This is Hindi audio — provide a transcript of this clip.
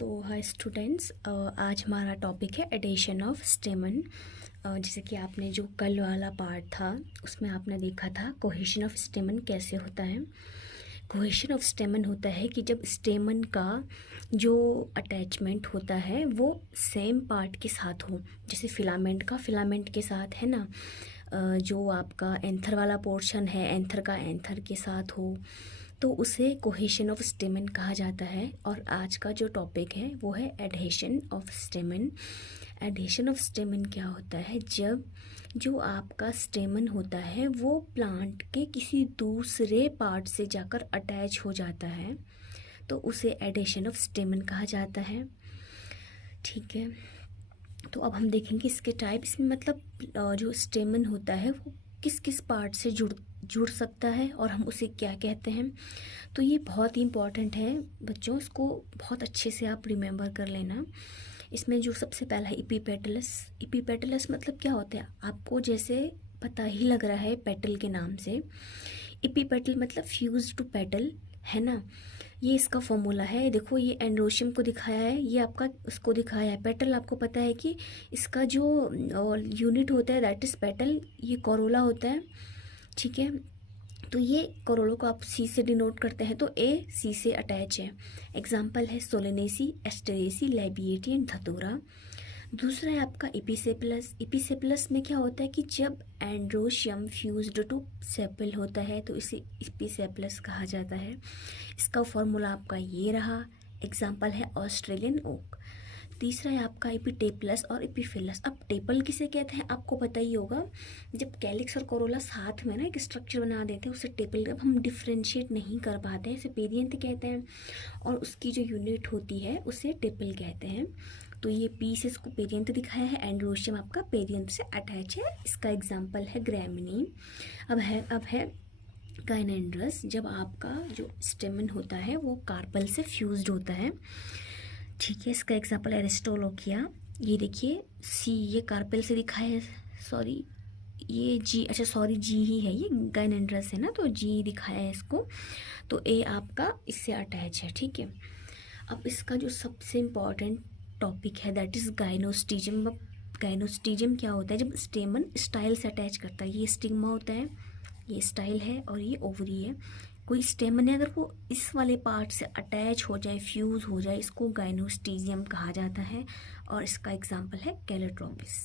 तो हाय स्टूडेंट्स, आज हमारा टॉपिक है एडिशन ऑफ स्टेमन। जैसे कि आपने जो कल वाला पार्ट था उसमें आपने देखा था कोहेशन ऑफ स्टेमन कैसे होता है। कोहेशन ऑफ स्टेमन होता है कि जब स्टेमन का जो अटैचमेंट होता है वो सेम पार्ट के साथ हो। जैसे फिलामेंट का फिलामेंट के साथ है ना, जो आपका एंथर वाला पोर्शन है एंथर का एंथर के साथ हो, तो उसे कोहेशन ऑफ स्टेमन कहा जाता है। और आज का जो टॉपिक है वो है एडहेशन ऑफ स्टेमन। एडहेशन ऑफ स्टेमन क्या होता है? जब जो आपका स्टेमन होता है वो प्लांट के किसी दूसरे पार्ट से जाकर अटैच हो जाता है, तो उसे एडहेशन ऑफ स्टेमन कहा जाता है। ठीक है, तो अब हम देखेंगे इसके टाइप। इसमें मतलब जो स्टेमन होता है वो किस किस पार्ट से जुड़ सकता है और हम उसे क्या कहते हैं। तो ये बहुत ही इम्पॉर्टेंट है बच्चों, इसको बहुत अच्छे से आप रिमेम्बर कर लेना। इसमें जो सबसे पहला है इपीपेटलस। इपीपेटलस मतलब क्या होता है आपको जैसे पता ही लग रहा है पेटल के नाम से। इपीपेटल मतलब फ्यूज टू पेटल, है ना। ये इसका फॉर्मूला है। देखो ये एंड्रोशियम को दिखाया है, ये आपका उसको दिखाया है। पेटल आपको पता है कि इसका जो यूनिट होता है दैट इज पेटल, ये कोरोला होता है। ठीक है, तो ये कोरोलो को आप सी से डिनोट करते हैं, तो ए सी से अटैच है। एग्जाम्पल है सोलेनेसी, एस्टेरेसी, लैबिएटी एंड धतूरा। दूसरा है आपका एपिसेपलस। एपिसेपलस में क्या होता है कि जब एंड्रोशियम फ्यूज्ड टू सेपल होता है तो इसे एपिसेपलस कहा जाता है। इसका फॉर्मूला आपका ये रहा। एग्जाम्पल है ऑस्ट्रेलियन ओक। तीसरा है आपका एपिटेपलस और एपिफिलस। अब टेपल किसे कहते हैं आपको पता ही होगा। जब कैलिक्स और कोरोला साथ में ना एक स्ट्रक्चर बना देते हैं उसे टेपल, जब हम डिफ्रेंशिएट नहीं कर पाते हैं इसे पेरियंथ कहते हैं, और उसकी जो यूनिट होती है उसे टेपल कहते हैं। तो ये पी से इसको पेरियंथ दिखाया है, एंड्रोशियम आपका पेरियंथ से अटैच है। इसका एग्जाम्पल है ग्रैमिनी। अब है गाइनेंड्रस। जब आपका जो स्टेमन होता है वो कार्पल से फ्यूज्ड होता है। ठीक है, इसका एग्जाम्पल एरिस्टोलोकिया। ये देखिए सी, ये कार्पेल से दिखाया है, सॉरी ये जी, अच्छा सॉरी जी ही है, ये गाइनेंड्रस है ना, तो जी दिखाया है इसको। तो ए आपका इससे अटैच है। ठीक है, अब इसका जो सबसे इम्पॉर्टेंट टॉपिक है दैट इज गाइनोस्टिजम। गाइनोस्टिजम क्या होता है? जब स्टेमन स्टाइल से अटैच करता है। ये स्टिग्मा होता है, ये स्टाइल है और ये ओवरी है। कोई स्टेमन है अगर वो इस वाले पार्ट से अटैच हो जाए, फ्यूज हो जाए, इसको गाइनोस्टिजियम कहा जाता है। और इसका एग्जाम्पल है कैलोट्रोपिस।